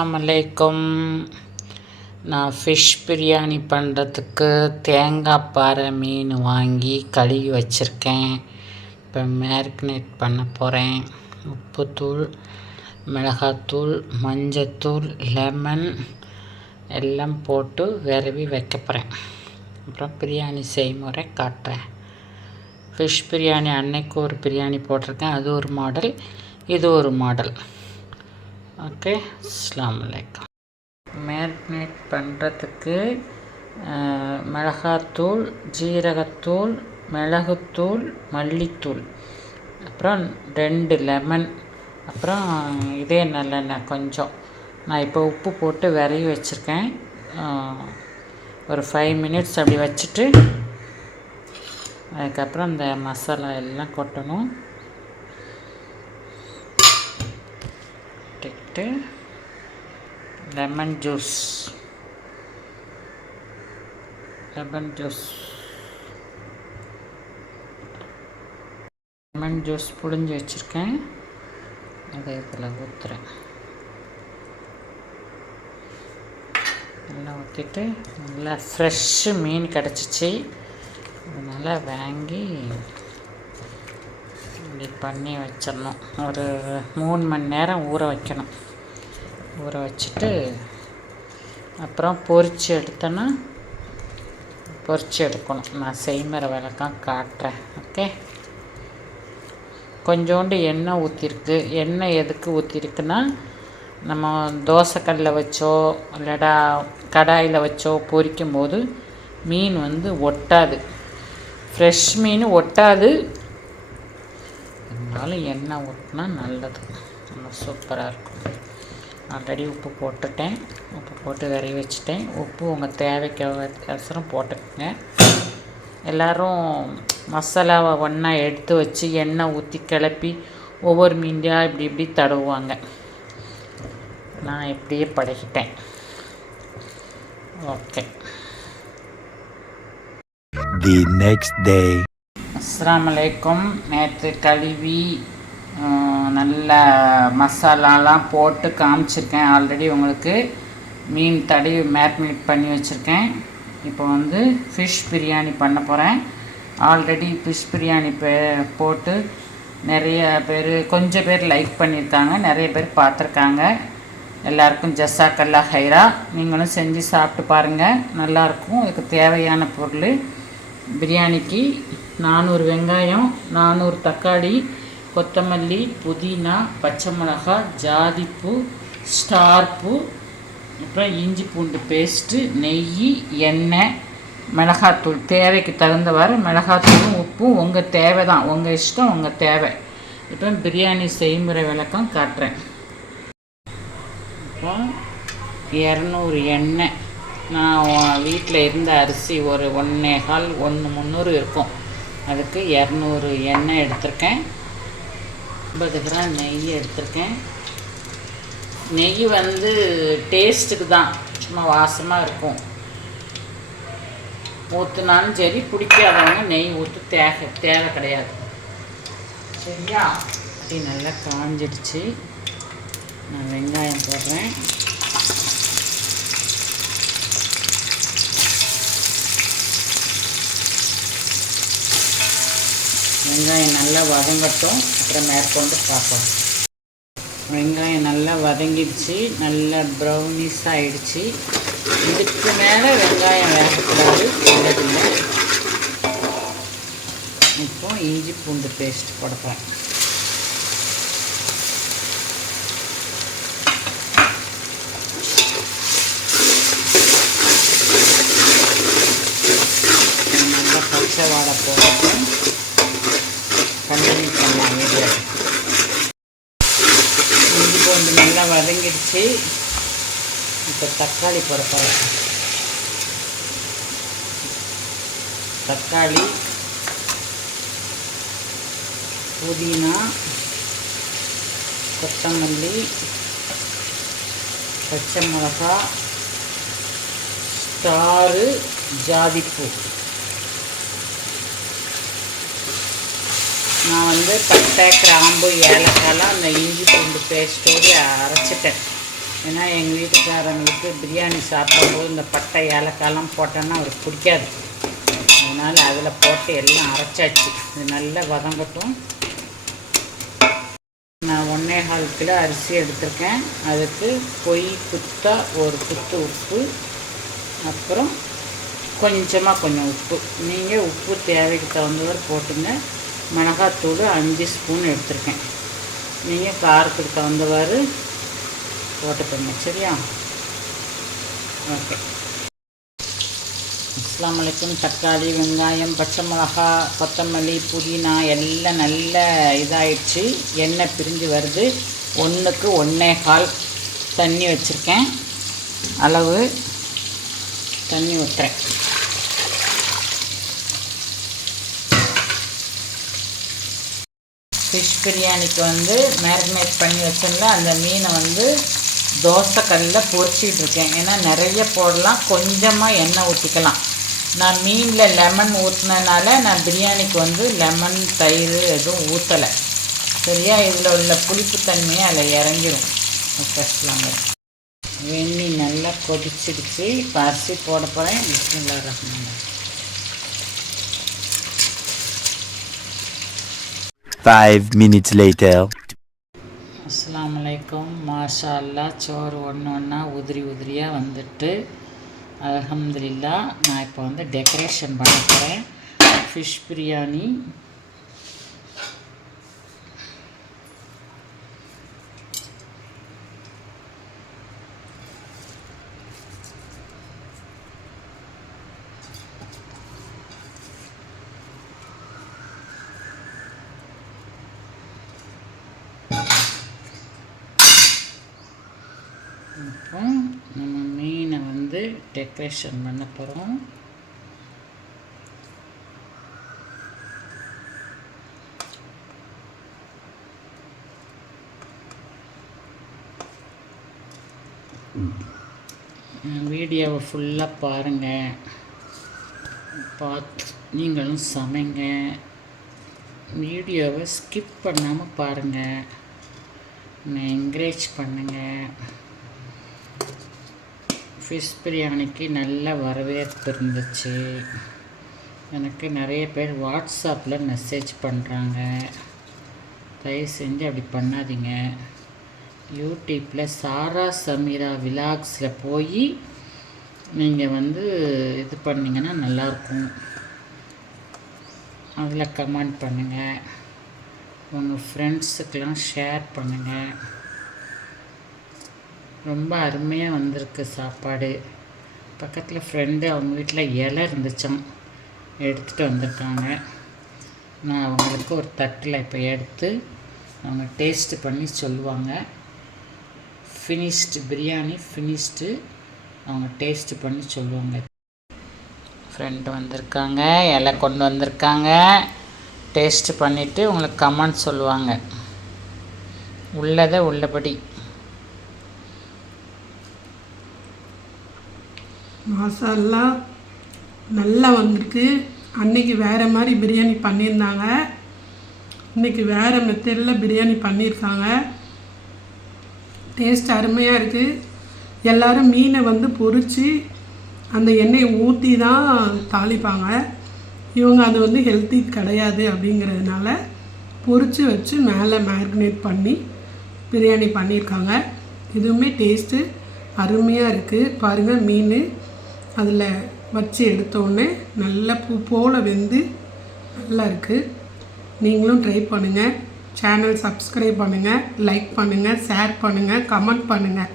அஸ்ஸலாமு அலைக்கும். நான் ஃபிஷ் பிரியாணி பண்ணுறதுக்கு தேங்காய் பாறை மீன் வாங்கி கழுவி வச்சுருக்கேன். இப்போ மேரினேட் பண்ண போகிறேன். உப்புத்தூள், மிளகாத்தூள், மஞ்சத்தூள், லெமன் எல்லாம் போட்டு விரவி வைக்க போகிறேன். அப்புறம் பிரியாணி செய்முறை காட்டுறேன். ஃபிஷ் பிரியாணி அன்னைக்கு ஒரு பிரியாணி போட்டிருக்கேன், அது ஒரு மாடல், இது ஒரு மாடல். ஓகே, அஸ்ஸலாமு அலைக்கும். மேரினேட் பண்ணுறதுக்கு மிளகாத்தூள், ஜீரகத்தூள், மிளகுத்தூள், மல்லித்தூள், அப்புறம் 2 லெமன், அப்புறம் இதே நல்லெண்ணெய் கொஞ்சம். நான் இப்போ உப்பு போட்டு விரவி வச்சுருக்கேன். ஒரு 5 மினிட்ஸ் அப்படி வச்சுட்டு அதுக்கப்புறம் இந்த மசாலா எல்லாம் கொட்டணும். கொட்டிட்டு லெமன் ஜூஸ் புழிஞ்சு வச்சுருக்கேன். அதை இதில் ஊற்றுறேன். நல்லா ஊற்றிட்டு நல்லா ஃப்ரெஷ்ஷு மீன் கிடச்சிச்சு, அதனால் வாங்கி இப்படி பண்ணி வச்சிடணும். ஒரு 3 மணி நேரம் ஊற வைக்கணும். ஊற வச்சுட்டு அப்புறம் பொரித்து எடுக்கணும். நான் செய்முறை விளக்கம் காட்டுறேன். ஓகே, கொஞ்சோண்டு எண்ணெய் ஊற்றிருக்கு. எண்ணெய் எதுக்கு ஊற்றிருக்குன்னா, நம்ம தோசைக்கல்லில் வச்சோ இல்லைடா கடாயில் வச்சோ பொரிக்கும் போது மீன் ஒட்டாது. ஃப்ரெஷ் மீன் ஒட்டாது. இருந்தாலும் எண்ணெய் ஊற்றினா நல்லது, நல்லா சூப்பராக இருக்கும். ஆல்ரெடி உப்பு போட்டுட்டேன், உப்பு போட்டு விரவி வச்சுட்டேன். உப்பு உங்கள் தேவைக்கு அவசரம் போட்டுக்கோங்க. எல்லோரும் மசாலாவை ஒன்றா எடுத்து வச்சு எண்ணெய் ஊற்றி கிளப்பி ஒவ்வொரு மீன்டையாக இப்படி தடவுவாங்க. நான் இப்படியே பழகிட்டேன். Okay, The next day. அஸ்ஸலாமு அலைக்கும். நேற்று கழுவி நல்ல மசாலாலாம் போட்டு காமிச்சிருக்கேன். ஆல்ரெடி உங்களுக்கு மீன் தடவி மேரினேட் பண்ணி வச்சுருக்கேன். இப்போ ஃபிஷ் பிரியாணி பண்ண போகிறேன். ஆல்ரெடி ஃபிஷ் பிரியாணி போட்டு நிறைய பேர், கொஞ்சம் பேர் லைக் பண்ணியிருக்காங்க, நிறைய பேர் பார்த்துருக்காங்க. எல்லாருக்கும் ஜஸாக்கல்லா ஹைரா. நீங்களும் செஞ்சு சாப்பிட்டு பாருங்கள், நல்லாயிருக்கும். இதுக்கு தேவையான பொருள்: பிரியாணிக்கு 400 வெங்காயம், 400 தக்காளி, கொத்தமல்லி, புதினா, பச்சை மிளகாய், ஜாதிப்பூ, ஸ்டார் பூ, அப்புறம் இஞ்சி பூண்டு பேஸ்ட்டு, நெய், எண்ணெய், மிளகாத்தூள், தேவைக்கு தகுந்தவாறு மிளகாத்தூளும் உப்பும் உங்கள் தேவை தான், உங்கள் இஷ்டம், உங்கள் தேவை. இப்போ பிரியாணி செய்முறை விளக்கம் காட்டுறேன். இப்போ 200 எண்ணெய். நான் வீட்டில் இருந்த அரிசி ஒரு 1.25 இருக்கும், அதுக்கு 200 எண்ணெய் எடுத்திருக்கேன். 50 கிராம் நெய் எடுத்திருக்கேன். நெய் டேஸ்ட்டுக்கு தான், சும்மா வாசமாக இருக்கும். ஊற்றுனாலும் சரி, பிடிக்காதவங்க நெய் ஊற்று தேவை கிடையாது. சரியா? அப்படி நல்லா காஞ்சிடுச்சு. நான் வெங்காயம் போடுறேன். வெங்காயம் நல்லா வதங்கட்டும், அப்புறம் மேற்கொண்டு பார்ப்போம். வெங்காயம் நல்லா வதங்கிடுச்சு, நல்லா ப்ரௌனிஸ் ஆகிடுச்சு. இதுக்கு மேலே வெங்காயம் வேகக்கூடாது, நல்லதில்லை. இப்போ இஞ்சி பூண்டு பேஸ்ட் போடுறேன். நல்லா பச்சை வாடை போட்டு கண்டினியூ பண்ணலாம் வீடியோ. இஞ்சி பூண்டு நல்லா வதங்கிடுச்சு. இப்போ தக்காளி போட போகிறேன். தக்காளி, புதினா, கொத்தமல்லி, பச்சை மிளகாய், ஸ்டாரு, ஜாதிப்பூ. நான் பட்டை, கிராம்பு, ஏலக்காய்லாம் அந்த இஞ்சி பூண்டு பேஸ்ட்டோடு அரைச்சிட்டேன். ஏன்னா எங்கள் வீட்டுக்காரங்களுக்கு பிரியாணி சாப்பிடும்போது இந்த பட்டை ஏலக்காயெல்லாம் போட்டோன்னா அவருக்கு பிடிக்காது. அதனால் அதில் போட்டு எல்லாம் அரைச்சாச்சு. இது நல்லா வதங்கட்டும். நான் 1.25 கிலோ அரிசி எடுத்திருக்கேன். அதுக்கு குத்தா ஒரு குத்து உப்பு, அப்புறம் கொஞ்சம் உப்பு. நீங்கள் உப்பு தேவைக்கு தகுந்தவர் போட்டுங்க. மிளகாத்தூள் 5 ஸ்பூன் எடுத்திருக்கேன். நீங்கள் காரத்துக்கு தகுந்தவாறு போட்டுக்கோங்க. சரியா? ஓகே. அஸ்ஸலாமு அலைக்கும். தக்காளி, வெங்காயம், பச்சை மிளகா, கொத்தமல்லி, புதினா எல்லாம் நல்ல இதாகிடுச்சு. எண்ணெய் பிரிஞ்சு வருது. 1க்கு 1.25 தண்ணி வச்சுருக்கேன். அளவு தண்ணி ஊற்றுறேன். ஃபிஷ் பிரியாணிக்கு மேரினேட் பண்ணி வச்சோம்ல, அந்த மீனை தோசைக்கல்லில் பொரிச்சிக்கிட்டு இருக்கேன். ஏன்னா நிறைய போடலாம், கொஞ்சமாக எண்ணெய் ஊற்றிக்கலாம். நான் மீனில் லெமன் ஊற்றினால நான் பிரியாணிக்கு லெமன் தயிர் எதுவும் ஊற்றலை. சரியா? இதில் உள்ள புளிப்புத்தன்மையை அதில் இறங்கிடும். ஃபஸ்ட்லாங்க வெந்நீர் நல்லா கொதிச்சிடுச்சு. இப்போ அரிசி போட போகிறேன். பிஸ்மில்லாஹிர் ரஹ்மானிர் ரஹீம். 5 minutes later. அஸ்ஸலாமு அலைக்கும். மாஷா அல்லாஹ். சோறு ஒன்றா உதிரியாக வந்துட்டு அல்ஹம்துலில்லாஹ். நான் இப்போ டெக்கரேஷன் பண்ண போகிறேன். ஃபிஷ் பிரியாணி இப்போ நம்ம மீனை டெக்கரேஷன் பண்ண போகிறோம். வீடியோவை ஃபுல்லாக பாருங்கள். பார்த்து நீங்களும் சமைங்க. வீடியோவை ஸ்கிப் பண்ணாமல் பாருங்கள். என்கரேஜ் பண்ணுங்கள். ஃபிஷ் பிரியாணிக்கு நல்ல வரவேற்பு இருந்துச்சு. எனக்கு நிறைய பேர் வாட்ஸ்அப்பில் மெசேஜ் பண்ணுறாங்க. தயவு செஞ்சு அப்படி பண்ணாதீங்க. யூடியூப்பில் சாரா சமீரா விலாக்ஸில் போய் நீங்கள் இது பண்ணிங்கன்னா நல்லாயிருக்கும். அதில் கமெண்ட் பண்ணுங்கள். உங்கள் ஃப்ரெண்ட்ஸுக்கெலாம் ஷேர் பண்ணுங்கள். ரொம்ப அருமையாக வந்திருக்கு சாப்பாடு. பக்கத்தில் ஃப்ரெண்டு அவங்க வீட்டில் இலை இருந்துச்சாம், எடுத்துகிட்டு வந்திருக்காங்க. நான் அவங்களுக்கு ஒரு தட்டில் இப்போ எடுத்து அவங்க டேஸ்ட்டு பண்ணி சொல்லுவாங்க. பிரியாணி ஃபினிஷ்டு அவங்க டேஸ்ட்டு பண்ணி சொல்லுவாங்க. ஃப்ரெண்டு வந்திருக்காங்க, இலை கொண்டு வந்திருக்காங்க. டேஸ்ட்டு பண்ணிவிட்டு உங்களுக்கு கமெண்ட் சொல்லுவாங்க. உள்ளதை உள்ளபடி. மசாலா நல்லா வந்திருக்கு. அன்றைக்கி வேறு மாதிரி பிரியாணி பண்ணியிருந்தாங்க, இன்றைக்கி வேறு மெத்தடில் பிரியாணி பண்ணியிருக்காங்க. டேஸ்ட் அருமையாக இருக்குது. எல்லோரும் மீனை பொரித்து அந்த எண்ணெயை ஊற்றி தான் தாளிப்பாங்க. இவங்க அது ஹெல்த்தி கிடையாது அப்படிங்கிறதுனால பொரித்து வச்சு மேலே மேரினேட் பண்ணி பிரியாணி பண்ணியிருக்காங்க. இதுவுமே டேஸ்ட்டு அருமையாக இருக்குது. பாருங்கள், மீன் அதில் வச்சு எடுத்தோடனே நல்லா பூ போல் வெந்து நல்லா இருக்குது. நீங்களும் ட்ரை பண்ணுங்கள். சேனல் சப்ஸ்கிரைப் பண்ணுங்கள், லைக் பண்ணுங்கள், ஷேர் பண்ணுங்கள், கமெண்ட் பண்ணுங்கள்.